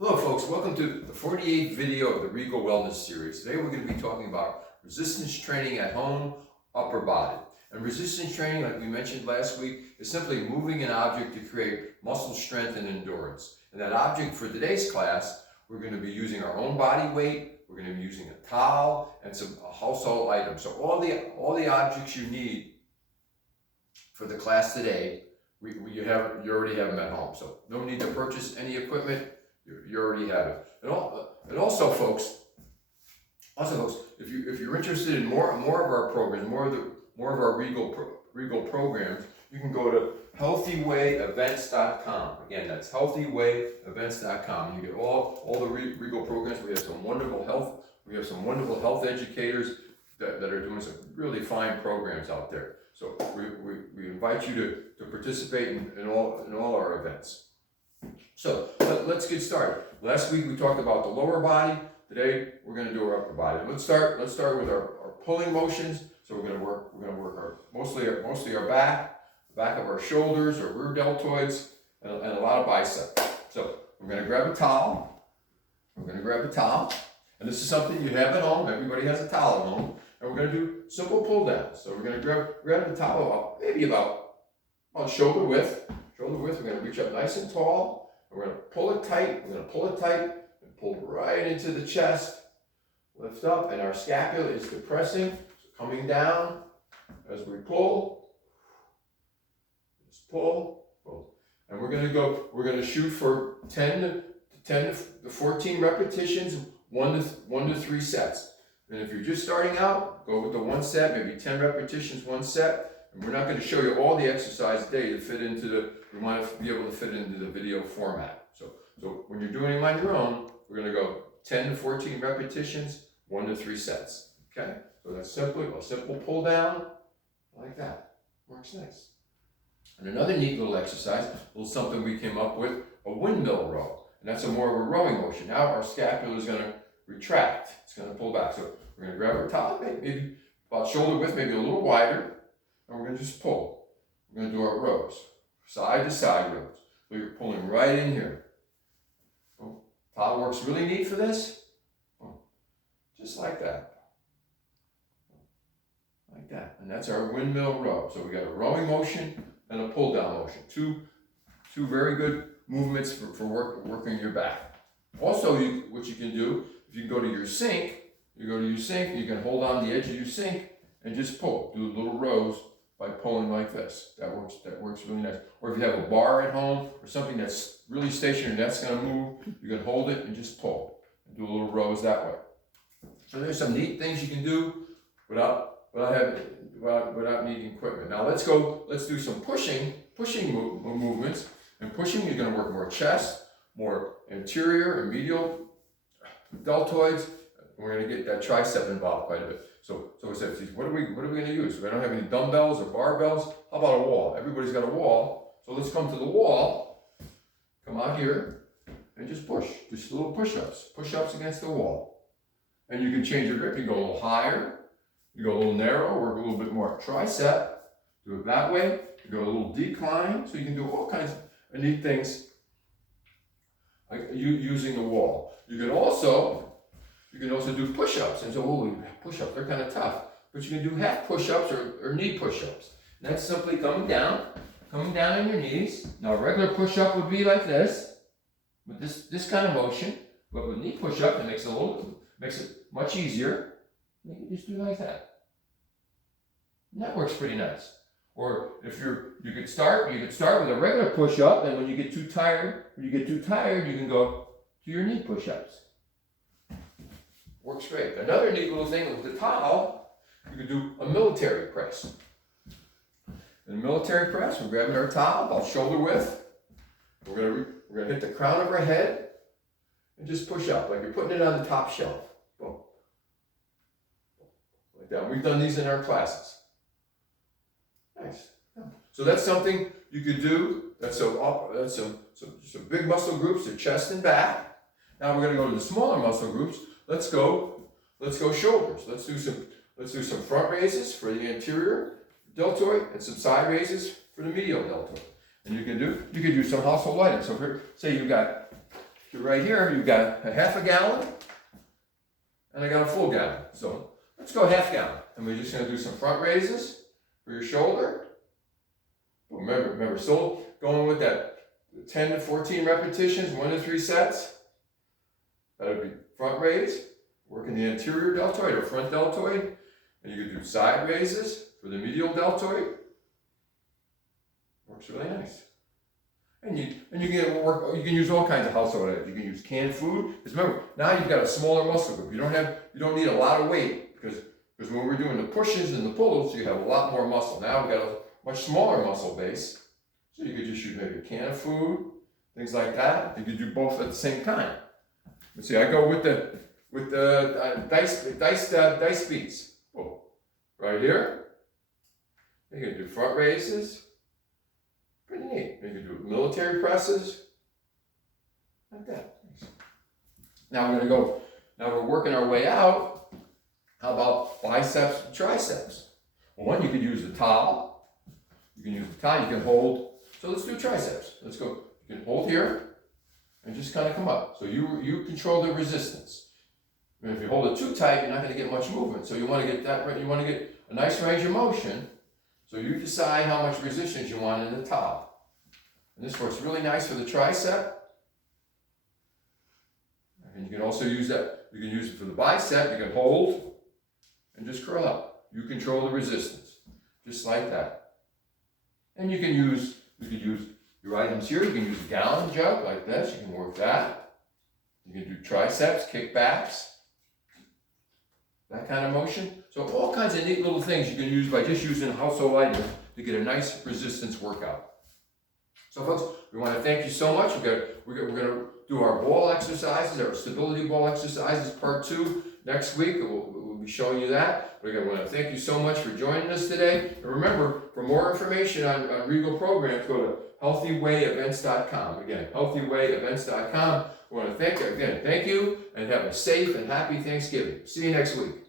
Hello folks, welcome to the 48th video of the Regal Wellness Series. Today we're going to be talking about resistance training at home, upper body. And resistance training, like we mentioned last week, is simply moving an object to create muscle strength and endurance. And that object for today's class, we're going to be using our own body weight, we're going to be using a towel, and some household items. So all the objects you need for the class today, you already have them at home. So no need to purchase any equipment. You already have it. And also, folks, if you're interested in more of our programs, more of our Regal programs, you can go to healthywayevents.com. Again, that's healthywayevents.com. You get all the Regal programs. We have some wonderful health educators that are doing some really fine programs out there. So we invite you to participate in all our events. So let's get started. Last week we talked about the lower body. Today we're going to do our upper body. Let's start with our pulling motions. So we're going to work mostly our back of our shoulders, our rear deltoids, and a lot of bicep. So we're going to grab a towel. And this is something you have at home. Everybody has a towel at home. And we're going to do simple pull downs. So we're going to grab the towel up, maybe about shoulder width. We're going to reach up nice and tall. We're going to pull it tight. And pull right into the chest. Lift up, and our scapula is depressing. So coming down as we pull. Just pull. And we're going to shoot for 10 to 14 repetitions, 1 to 3 sets. And if you're just starting out, go with the 1 set, maybe 10 repetitions, 1 set. And we're not going to show you all the exercise today to fit into we want to be able to fit into the video format. So when you're doing them on your own, we're going to go 10 to 14 repetitions, 1 to 3 sets. Okay? So that's simply a simple pull down like that. Works nice. And another neat little exercise, a little something we came up with, a windmill row. And that's more of a rowing motion. Now our scapula is going to retract. It's going to pull back. So we're going to grab our top, maybe about shoulder width, maybe a little wider. And we're going to just pull. We're going to do our rows, side to side rows. So you're pulling right in here. Towel works really neat for this. Just like that. Like that. And that's our windmill row. So we got a rowing motion and a pull down motion. Two very good movements for working your back. Also, what you can do, if you go to your sink, you can hold on the edge of your sink and just pull. Do little rows by pulling like this. That works really nice. Or if you have a bar at home or something that's really stationary that's going to move, you can hold it and just pull and do little rows that way. So there's some neat things you can do without needing equipment. Now let's do some pushing movements. And pushing, you're going to work more chest, more anterior and medial deltoids. We're going to get that tricep involved quite a bit. So we said, what are we going to use? We don't have any dumbbells or barbells. How about a wall? Everybody's got a wall. So let's come to the wall. Come out here and just push. Just little push-ups. Push-ups against the wall. And you can change your grip. You go a little higher. You go a little narrow. Work a little bit more tricep. Do it that way. You go a little decline. So you can do all kinds of neat things like using the wall. You can also do push-ups. And so, push-ups, they're kind of tough. But you can do half push-ups or knee push-ups. And that's simply coming down on your knees. Now, a regular push-up would be like this, with this kind of motion. But with knee push-up, it makes it much easier. You can just do like that. And that works pretty nice. Or if you could start with a regular push-up, and when you get too tired, you can go to your knee push-ups. Works great. Another neat little thing with the towel, you can do a military press. In a military press, we're grabbing our towel about shoulder width. We're gonna hit the crown of our head and just push up like you're putting it on the top shelf. Boom. Like that. We've done these in our classes. Nice. So that's something you could do. That's some big muscle groups, the chest and back. Now we're going to go to the smaller muscle groups. Let's go shoulders. Let's do some front raises for the anterior deltoid and some side raises for the medial deltoid. And you could do some household items. So say you got to right here, you've got a half a gallon, and I got a full gallon. So let's go half gallon. And we're just gonna do some front raises for your shoulder. Remember, still going with that 10 to 14 repetitions, 1 to 3 sets. That would be front raise, working the anterior deltoid or front deltoid. And you can do side raises for the medial deltoid. Works really nice. And you can use all kinds of household items. You can use canned food. Because remember, now you've got a smaller muscle group. You don't need a lot of weight because when we're doing the pushes and the pulls, you have a lot more muscle. Now we've got a much smaller muscle base. So you could just use maybe a can of food, things like that. You could do both at the same time. Let's see, I go with the dice beats. Whoa. Right here. You can do front raises. Pretty neat. You can do military presses. Like that. Now we're working our way out. How about biceps and triceps? Well, one, you could use the towel. You can hold. So let's do triceps. Let's go. You can hold here and just kind of come up. So you control the resistance. And if you hold it too tight, you're not going to get much movement. So you want to get a nice range of motion. So you decide how much resistance you want in the towel. And this works really nice for the tricep. And you can also use that. You can use it for the bicep. You can hold and just curl up. You control the resistance, just like that. And you could use your items here. You can use a gallon jug like this. You can work that. You can do triceps, kickbacks, that kind of motion. So all kinds of neat little things you can use by just using household items to get a nice resistance workout. So folks, we want to thank you so much. We're going to do our ball exercises, our stability ball exercises, part 2 next week. We'll be showing you that. But again, we want to thank you so much for joining us today. And remember, for more information on Regal programs, go to healthywayevents.com. Again, healthywayevents.com. We want to thank you, and have a safe and happy Thanksgiving. See you next week.